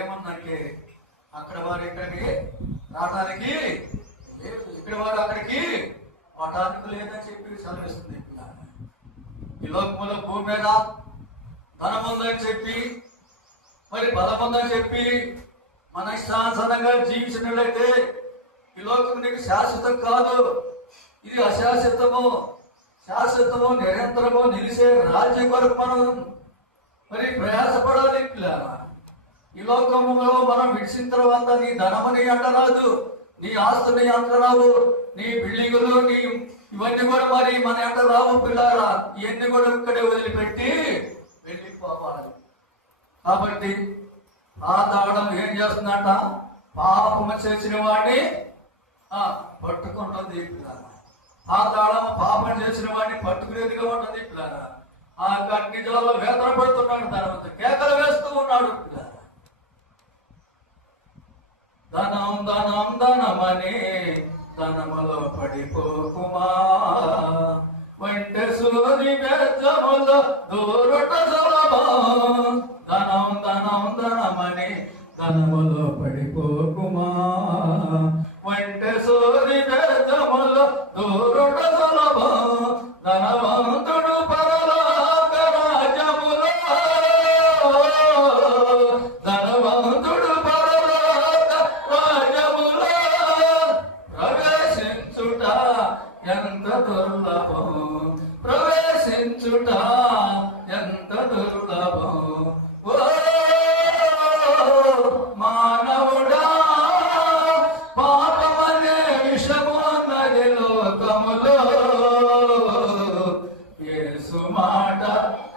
ఏమన్నంటే అక్కడ వారు ఇక్కడికి రావడానికి లేదు, ఇక్కడ వారు అక్కడికి పటానికి లేదని చెప్పి సెలవిస్తుంది. ఈ లోకంలో భూమి మీద ధనం ఉందని చెప్పి, మరి బలం ఉందని చెప్పి మన ఇష్టానుసారంగా జీవించినట్లయితే ఈ లోకం నీకు శాశ్వతం కాదు, ఇది అశాశ్వతము. శాశ్వతము నిరంతరము నిలిసే రాజ్యం కొరకు మనం మరి ప్రయాసపడాలి. ఈ లోకంలో మనం విడిచిన తర్వాత నీ ధనమని అంటరాదు, నీ ఆస్తుని అంటరావు, నీ బిల్డింగులు నీ ఇవన్నీ కూడా మరి మన అంట రావు పిల్లారా. ఇవన్నీ కూడా ఇక్కడే వదిలిపెట్టి వెళ్ళిపోవాలి. కాబట్టి ఆ తాళం ఏం చేస్తుందంట? పాపము చేసిన వాడిని పట్టుకుంటుంది పిల్లారా. ఆ తాళం పాపం చేసిన వాడిని పట్టుకునేదిగా ఉంటుంది పిల్లారా. ఆ కన్నిజాల్లో వేదన పడుతున్నాడు, తర్వాత కేకలు వేస్తూ ఉన్నాడు పిల్లారా. ధనం ధనం ధనమని ధనములో పడిపోకుమా, వంట సూది బెచ్చములో దూరట సులభం. ధనం ధనం ధనమని ధనములో పడిపోకుమా, వంట సూది బెచ్చములో దూరట సులభం. ధనవంతుడు పరలోక రాజ్యములో, ధనవంతుడు పరలోక రాజ్యములో ప్రవేశించుట ఎంత దుర్లభం, ప్రవేశించుట ఎంత దుర్లభం. ఓ మానవుడా, పాపమనే విషమున్నది లోకములో, యేసు మాట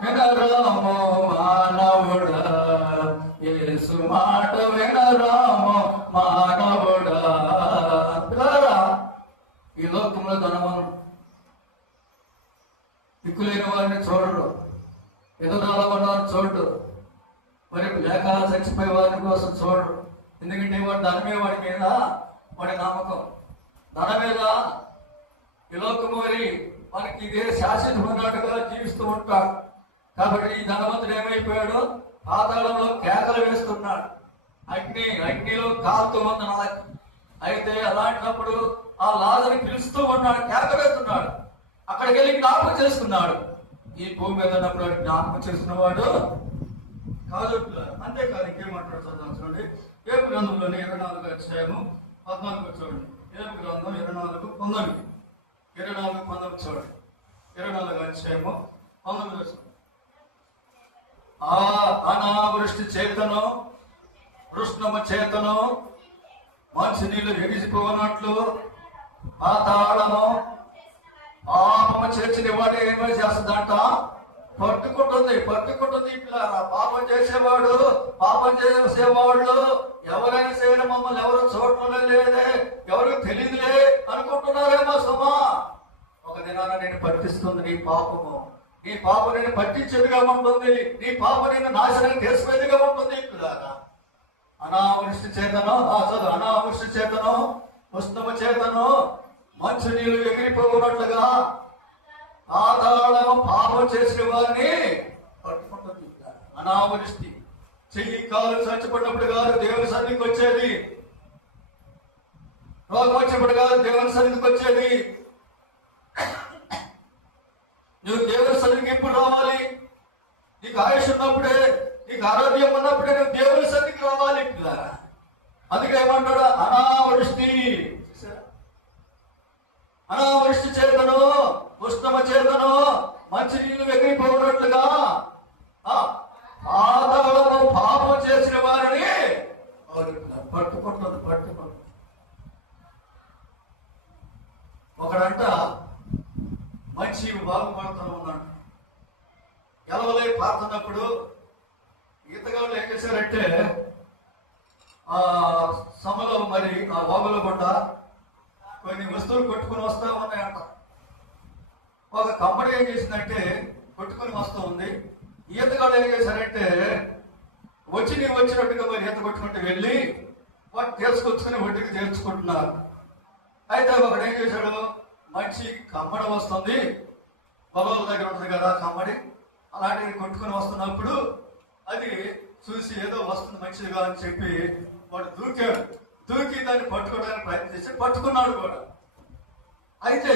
వినరాము మానవుడా, యేసు మాట వినరాము మానవుడా. ఈ లోకంలో ధనవాను దిక్కులేని వారిని చూడడు, ఎదురాల వారిని చూడడు, మరి లేక చచ్చిపోయే వారి కోసం చూడడు. ఎందుకంటే వాడు ధనమే వాడి మీద వాడి నమ్మకం, ధన మీద ఈ లోకం మరి మనకి ఇదే శాశ్వతమైనట్టుగా జీవిస్తూ ఉంటాడు. కాబట్టి ఈ ధనవంతుడు ఏమైపోయాడు? పాతాళంలో కేకలు వేస్తున్నాడు, అగ్నిలో కాలుతూ ఉంది. అయితే అలాంటప్పుడు ఆ లాజరుని పిలుస్తూ ఉన్నాడు, కేక వేస్తున్నాడు. అక్కడికి వెళ్ళి జ్ఞాపకం చేసుకున్నాడు. ఈ భూమి మీద ఉన్నప్పుడు జ్ఞాపకం చేసుకున్నవాడు కాదు. అంతేకాదు, ఇంకేమంటాడు చదువు చూడండి. ఏపు గ్రంథంలోని 24 అధ్యాయము 14 చూడండి. ఏపు గ్రంథం 24:19 చూడండి. 24 అధ్యాయము 19. ఆ అనావృష్టి చేతను వృష్ణము చేతను మంచి నీళ్లు ఎగిసిపోనట్లు పాతాళము పాపము చేసిన వాడు ఏమని చేస్తుందంట? పట్టుకుంటుంది. పాపం చేసేవాడు, పాపం చేసేవాళ్ళు ఎవరైనా సరే మమ్మల్ని ఎవరు చూడటం లేదే, ఎవరికి తెలియదులే అనుకుంటున్నారేమో సుమా. ఒక దినాన నేను పట్టిస్తుంది నీ పాపము. నీ పాపం నేను పట్టించేదిగా ఉంటుంది, నీ పాపం నేను నాశనం చేసేదిగా ఉంటుంది. అనావృష్టి చేతను అనావృష్టి చేతను ఉష్ణము చేతను మంచు నీళ్ళు ఎగిరిపోకున్నట్లుగా పాతాళము పాపం చేసిన వారిని పట్టుకుంటుంది. అనావృష్టి చెయ్యి కాలు చచ్చిపడినప్పుడు కాదు దేవుని సన్నిధికి వచ్చేది, రోగం వచ్చినప్పుడు కాదు దేవుని సన్నిధికి వచ్చేది. నువ్వు దేవుని సన్నిధికి ఎప్పుడు రావాలి? నీకు ఆయుష్ ఉన్నప్పుడే, నీకు ఆరోగ్యం ఉన్నప్పుడే నువ్వు దేవుని సన్నిధికి రావాలి. అందుకే ఏమంటాడు? అనావృష్టి చేతను ఉష్ణమ చేతను మంచి నీళ్లు ఎగిరిపోయినట్లుగా పాతాళము పాపం చేసిన వారిని పట్టుకుంటుంది. ఒకడంట మంచి బాగుపడుతూ ఉన్నాడు. ఎలవలే పారుతున్నప్పుడు ఈతగాళ్ళు ఏం చేశారంటే సమలో మరి ఆ వాగులో కూడా కొన్ని వస్తువులు కొట్టుకుని వస్తూ ఉన్నాయంట. ఒక కంపెనీ ఏం చేసిందంటే కొట్టుకుని వస్తూ ఉంది. ఈతగాళ్ళు ఏం చేశారంటే వచ్చినట్టుగా మరి ఈత కొట్టుకుంటూ వెళ్ళి వాటి తీసుకొచ్చుకుని ఒడ్డుకి చేర్చుకుంటున్నారు. అయితే ఒకడు ఏం చేశాడు? మంచి కమ్మడి వస్తుంది, పొలాల దగ్గర ఉంటుంది కదా కమ్మడి, అలాంటివి కొట్టుకుని వస్తున్నప్పుడు అది చూసి ఏదో వస్తుంది మంచిదిగా అని చెప్పి వాడు దూకాడు. దూకి దాన్ని పట్టుకోవడానికి ప్రయత్నం చేసి పట్టుకున్నాడు కూడా. అయితే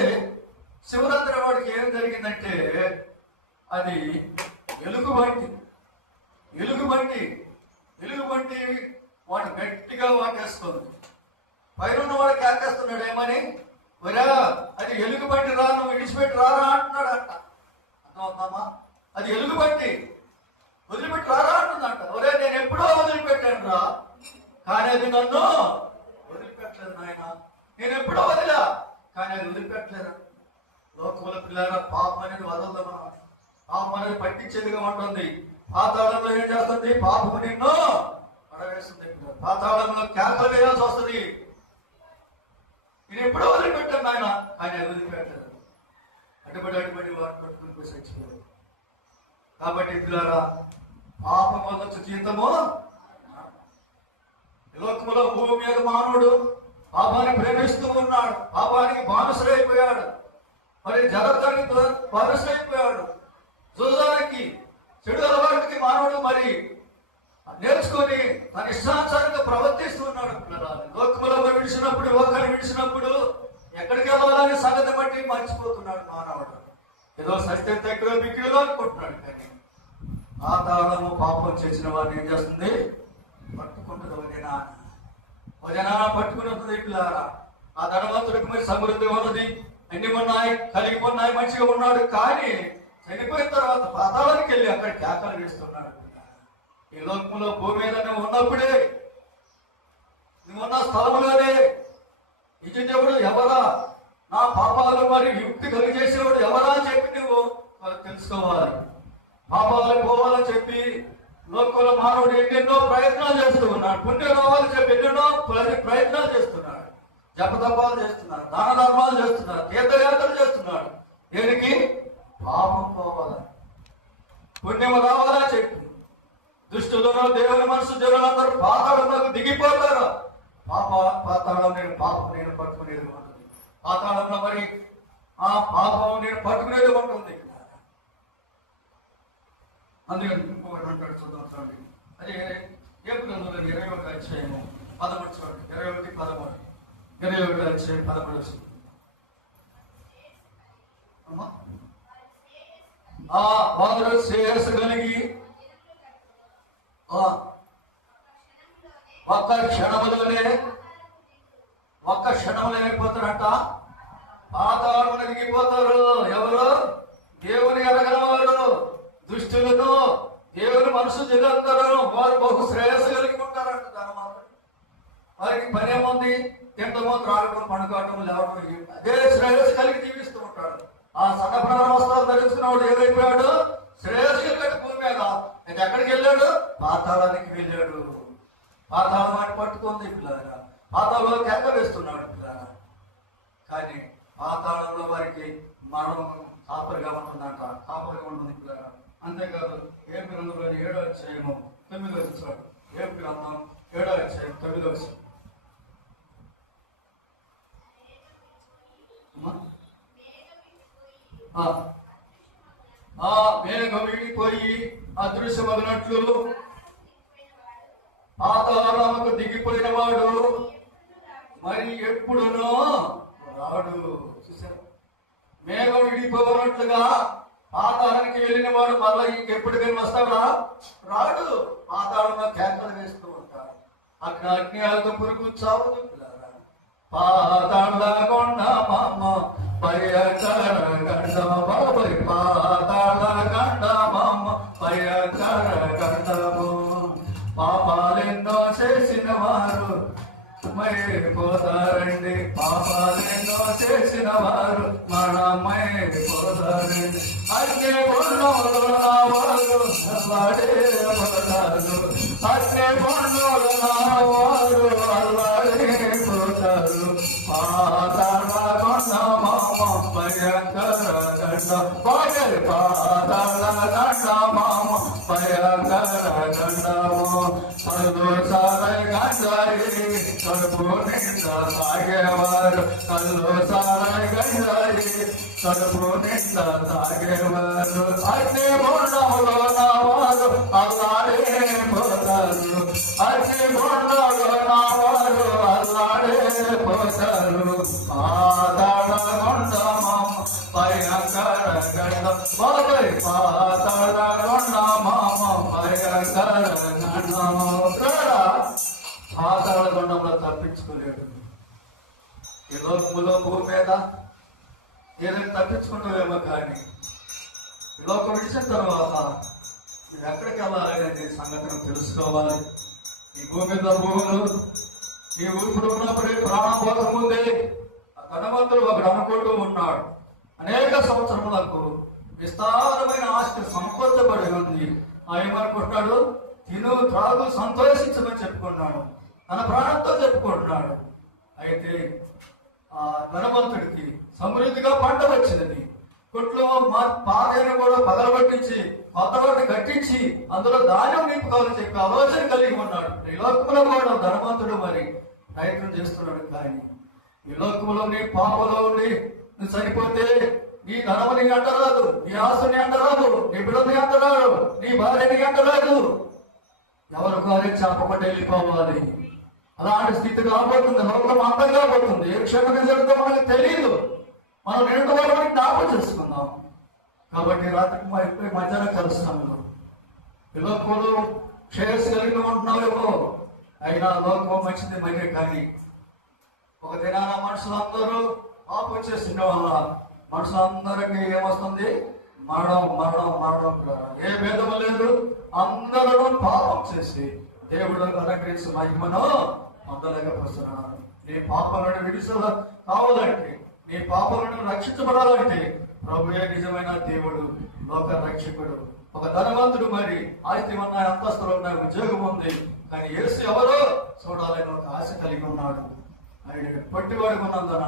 శివరాత్రి వాడికి ఏం జరిగిందంటే అది ఎలుగుబంటి వాడు గట్టిగా వాటేస్తుంది. పైన వాడు కేకేస్తున్నాడు ఏమని, ఒరే అది ఎలుగుబంటి రా, నువ్వు విడిచిపెట్టి రారా అంటున్నాడు అంట. అర్థమవుతామా? అది ఎలుగుబంటి వదిలిపెట్టి రారా అంటుందంట. ఒరే నేను ఎప్పుడో వదిలిపెట్టాను రా, కానీ అది నన్ను వదిలిపెట్టలేదు నాయన. నేను ఎప్పుడో వదిలా, కానీ అది వదిలిపెట్టలేదు. లోకముల పిల్లల పాపం అనేది వదలదమా? పాపం అనేది పట్టించేదిగా ఉంటుంది. పాతాళంలో ఏం చేస్తుంది? పాపము నిన్ను పడవేస్తుంది. పాతాళంలో కేకలు వేయాల్సి వస్తుంది. నేను ఎప్పుడో వదిలిపెట్టాను ఆయన, కానీ అది వదిలిపెట్టారు. అటువంటి వారు పట్టుకుని చచ్చిపోయారు. కాబట్టి పిల్లరా, పాపం వల్ల జీతము. లోకములో భూమి మీద మానవుడు పాపాన్ని ప్రేమిస్తూ ఉన్నాడు, పాపానికి బానిసైపోయాడు. మరి జగత్తానికి బానిసైపోయాడు. చూడడానికి చెడు అలవాటుకి మానవుడు మరి నేర్చుకొని తన ఇష్టానుసారంగా ప్రవర్తిస్తూ ఉన్నాడు. లోకములో విడిచినప్పుడు, లోకాన్ని విడిచినప్పుడు ఎక్కడికి వెళ్ళాలని సంగతి బట్టి మర్చిపోతున్నాడు మానవుడు. ఏదో సత్యం దగ్గర బిగ్గిలో అనుకుంటున్నాడు. కానీ ఆ తాళము పాపం చేసిన వాడిని ఏం చేస్తుంది? పట్టుకుంటుంది. వదినా పట్టుకున్నది పిల్లారా. ఆ ధనవంతుడికి మరి సమృద్ధి ఉన్నది, అన్ని ఉన్నాయి, కలిగి ఉన్నాయి, మంచిగా ఉన్నాడు. కానీ చనిపోయిన తర్వాత పాతాళానికి వెళ్ళి అక్కడ కేకలు వేస్తున్నాడు. ఈ లోకంలో భూమి మీద నువ్వు ఉన్నప్పుడే, నువ్వున్న స్థలంలోనే ఇచ్చేవాడు ఎవరా, నా పాపాలు మరి యుక్తి కలిగేసేవాడు ఎవరా అని చెప్పి నువ్వు తెలుసుకోవాలి. పాపాలు పోవాలని చెప్పి లోకంలో మానవుడు ఎన్నెన్నో ప్రయత్నాలు చేస్తూ ఉన్నాడు. పుణ్యం రావాలని చెప్పి ఎన్నెన్నో ప్రయత్నాలు చేస్తున్నాడు. జపతపాలు చేస్తున్నాడు, దాన ధర్మాలు చేస్తున్నాడు, తీర్థయాత్రలు చేస్తున్నాడు. దేనికి? పాపం పోవాలి, పుణ్యం రావాలని చెప్పి. దుష్టులను దేవుని మనసు జనులందరూ పాతాళంలోకి దిగిపోతారు. పాతాళం నేను పట్టుకునేది ఉంటుంది. పాతాళంలో మరి ఆ పాపం నేను పట్టుకునేది ఉంటుంది. అందుకని ఇంకొకటి అంటాడు, చూద్దాం చూడండి. అదే ఏప్రిల్ 21 అధ్యాయము 13 చూడండి. 21 అధ్యాయం 13 వస్తుంది. వారు శ్రేయస్సు కలిగి ఒక్క క్షణంలో అయిపోతారంట. పాతాళం దిగిపోతారు. ఎవరు? దేవుని ఎరగలవారు, దుష్టులను, దేవుని మనసు జరుగుతారు. వారు బహు శ్రేయస్సు కలిగి ఉంటారంట. ధనవంతుడు వారికి పని ఏముంది? తింటమో, త్రాగటం, పండుకోవటం, లేవటం, అదే శ్రేయస్సు కలిగి జీవిస్తూ ఉంటాడు. ఆ సన్నప్రాణ వస్త్రాలు ధరించుకున్నవాడు ఏమైపోయాడు? శ్రేయస్సు కలిగి భూమి మీద. నేను ఎక్కడికి వెళ్ళాడు? పాతాళానికి వెళ్ళాడు. పాతాళం అని పట్టుకుంది పిల్లగా. పాతాళంలో కేక వేస్తున్నాడు పిల్లగా. కానీ పాతాళంలో వారికి మరణం కాపరిగా ఉంటుందంట. కాపరిగా ఉంటుంది పిల్లగా. అంతేకాదు ఏప్రిల్ 7వ అధ్యాయము 9వ వచనం. ఏప్రిల్ 7వ అధ్యాయం 9వ వచనం. మేఘం విడిపోయి అదృశ్యమగినట్లు పాతాళముకు దిగిపోయిన వాడు మరి ఎప్పుడునో రాడు. చూసారు? మేఘం విడిపోయినట్లుగా పాతాళానికి వెళ్ళిన వాడు మళ్ళీ ఇంకెప్పటికైనా వస్తాడా? రాడు. పాతాళంలో కేకలు వేస్తూ ఉంటాడు. అక్కడ అగ్నియాలతో పురుగు చావుదు. పాతాళ కొండ మామ పర్యకర గండ బాబరి, పాతాళ గండ మామ పర్యకర గండము. పాపాలెన్నో చేసిన వారు పోతారండి, పాపాలెన్నో చేసిన వారు పోతారండి. అగ్ని కొండలు నా వారు అల్లాడే పోతారు, అగ్ని కొండలు నా వారు అల్లాడే పోతారు. పాతాళ కొండ మామ భయంకర గండ బాగరి, పాతాళ గండ మామ భయంకర గండము. సారై గండాయి కడుపు నిండా తాగేవారు, కళ్ళు సారై గండాయి కడుపు నిండా తాగేవారు. అగ్ని కొండములో నా వారు అల్లాడే పాతాళ కొండమామ భయంకర గండం బాబాయ్ పాతాళ కొండమామ భయంకర గండము. పాతాళ కొండంలో తప్పించుకోలేడు. ఈ లోకములో భూమి మీద ఏదైనా తప్పించుకుంటావేమో కానీ ఈ లోకం విడిచిన తర్వాత మీరు ఎక్కడికి వెళ్ళాలనే సంగతిని తెలుసుకోవాలి. ఈ భూమి మీద భూములు నీ ఊపిరి ఉన్నప్పుడే ప్రాణబోధం ఉంది. ఆ ధనవంతుడు ఒకడు అనుకుంటూ ఉన్నాడు, అనేక సంవత్సరములకు విస్తారమైన ఆస్తి సంపదపడి ఉంది. ఏమనుకుంటున్నాడు? తిను త్రాగు సంతోషించమని చెప్పుకున్నాడు, తన ప్రాణంతో చెప్పుకుంటున్నాడు. అయితే ఆ ధనవంతుడికి సమృద్ధిగా పంట వచ్చినది. కొట్లో పాదైన కూడా పగలబట్టించి కొత్తవాటిని కట్టించి అందులో ధాన్యం నింపుకోవాలని చెప్పి ఆలోచన కలిగి ఉన్నాడు. ఈ లోకంలో కూడా ధనవంతుడు మరి ప్రయత్నం చేస్తున్నాడు. కానీ ఈ లోకంలో నీ పాపలో ఉండి నువ్వు చనిపోతే నీ ధనముని అంటరాదు, నీ ఆస్తుని అంటరాదు, నీ బిడ్డని అంటరాడు, నీ భార్యని అంటరాదు. ఎవరు కారే చాపకుండా వెళ్ళిపోవాలి. అలాంటి స్థితి రాబోతుంది. లోకం అంతం కాబోతుంది. ఏ క్షణం జరుగుతుందో మనకు తెలియదు. మనం రెండు వాళ్ళని జ్ఞాపకం చేసుకుందాం. కాబట్టి రాత్రికి మధ్యాహ్నం కలుస్తాము. ఈ లోకంలో క్షేస్ కలిగి ఉంటున్నావేమో, అయినా లోకం మంచిది మరే. కానీ ఒక దినాన మనుషులందరూ పాపం చేసిన వల్ల మనుషులందరికీ ఏమొస్తుంది? మరణం మరణం మరణం. ఏ భేదము లేదు. అందరూ పాపం చేసి దేవుడు అనుగ్రహించిన మహిమను పొందలేకపోతున్నారు. నీ పాపాలను విడుదల కావాలంటే, నీ పాపాలను రక్షించబడాలంటే ప్రభువే నిజమైన దేవుడు, లోక రక్షకుడు. ఒక ధనవంతుడు మరి ఆస్తి ఉన్నాయి, అంతస్తులు ఉన్నాయి, ఉద్యోగం ఉంది. కానీ యేసు ఎవరో చూడాలని ఒక ఆశ కలిగి ఉన్నాడు. ఆయన పట్టివాడు ఉన్నందున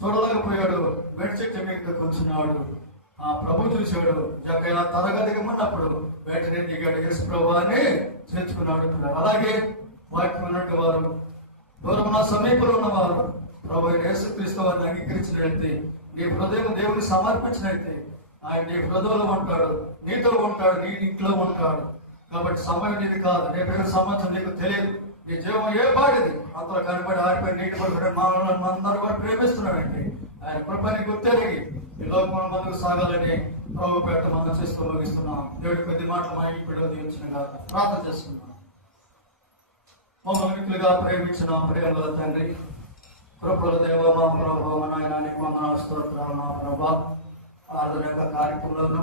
చూడలేకపోయాడు. మెడి చెట్టు మీద కూర్చున్నాడు. ఆ ప్రభు చూశాడు. ఎక్కడైనా తరగతిగా ఉన్నప్పుడు వెంటనే దిగాడు. యేసు ప్రభు అని చేర్చుకున్నాడు. అలాగే వాక్యం ఉన్నట్టు వారు, దూరం సమీపంలో ఉన్నవారు ప్రభు యేసుక్రీస్తు వారిని అంగీకరించినట్లయితే, నీ హృదయం దేవుని సమర్పించినట్లయితే ఆయన నీ హృదయంలో ఉంటాడు, నీతో ఉంటాడు, నీ ఇంట్లో ఉంటాడు. కాబట్టి సమయం నీది కాదు. రేపు సంవత్సరం నీకు తెలియదు. నీ జీవం ఏ పాడిది అంతలో కనబడి ఆరిపోయి నీటి పడిపోయి మానవులను అందరూ కూడా ప్రేమిస్తున్నాడండి. ఆయన కృపని గుర్తెరిగి ఈ లోకంలో ముందుకు సాగాలని ప్రభు పేట మనం చేస్తూ ముగిస్తున్నాం. దేవుడి కొద్ది మాటలు మా ఇంట్లో దీవించినగా ప్రార్థన చేస్తున్నాం. మమ్మల్నిగా ప్రేమించిన ప్రేమల తండ్రి, కృపల దేవ, మా ప్రభు, మా నాయనానికి మా స్తోత్రాలు. మా ప్రభా ఆరాధన యొక్క కార్యక్రమంలో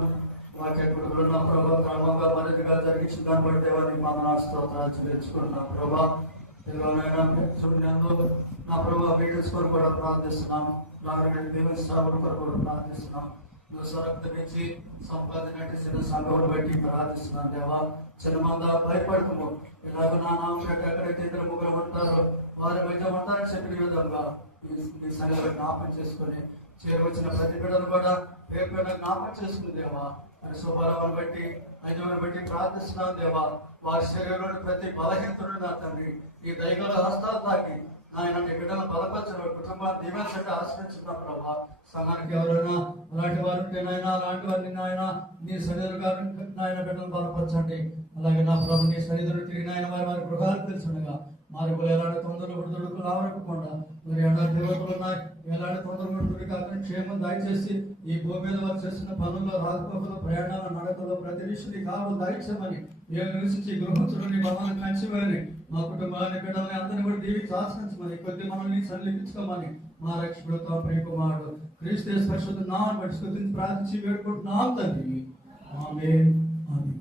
వాక్య కుటుంబంలో ప్రభావ క్రమంగా మరింతగా జరిగించిన దాన్ని బట్టి దేవానికి మా స్తోత్రాలు చెల్లించుకున్నాం. ప్రభా తెలుగునైనా చూడినందుకు నా ప్రభావ వీడియోస్కొని కూడా ప్రార్థిస్తున్నాం. నారాయణ దేవుని సేవలు కూడా ప్రార్థిస్తున్నాం. స్వరక్తమించి సంపాదన సంఘం బట్టి ప్రార్థిస్తున్నాం. దేవా చిన్నమంద భయపడకము. ఇలాగ నా నామం ఎక్కడైతే ఇద్దరు ముగ్గురు ఉంటారో వారి మధ్య ఉంటారని చెప్పిన విధంగా ఈ సంఘం జ్ఞాపకం చేసుకుని చేరవచ్చిన ప్రతి బిడ్డను కూడా రేపు జ్ఞాపకం చేసుకుని దేవా అని స్వభావాన్ని బట్టి ఐదవని బట్టి ప్రార్థిస్తున్నాను. దేవా వారి శరీరంలోని ప్రతి బలహీనతను నా తండ్రి ఈ దైగల హస్తాలు తాకి నాయన నీ బిడ్డలను బలపరచడం, కుటుంబాన్ని దీవెనసంటే ఆశ్రయించుకున్న ప్రభా. సంఘానికి ఎవరైనా అలాంటి వారు ఉంటే నాయన, అలాంటి వారిని నాయన నీ సన్నిధులుగా నాయన బిడ్డలను బలపరచండి. అలాగే నా ప్రభు నీ సన్నిధులు తిరిగి నాయన వారి గృహాలు తెలుసుండగా మారిపోయి ఎలాంటి తొందరలు విడుదలకు రావకుండా మరి ఎలాంటి దేవతలు ఉన్నాయి, ఎలాంటి తొందరలు విడుదల కాకుండా క్షేమం దయచేసి ఈ భూమి మీద వారు చేస్తున్న పనుల్లో, రాకపోకలు, ప్రయాణాల నడకలో ప్రతి విషయం కావాలి దయచేయమని ఏ నివసించి గృహంచుడు నీ బంధాలను పెంచివేయని మా కుటుంబాన్ని బిడ్డల్ని అందరినీ కూడా దీవించి ఆశ్రయించమని కొద్ది మనల్ని సన్నిధించుకోమని మా రక్షకుడు ప్రియకుమారుడు క్రీస్తు పరిశుద్ధ నామమున స్తుతించి ప్రార్థించి వేడుకుంటున్నాం తండ్రి. ఆమేన్. ఆమేన్.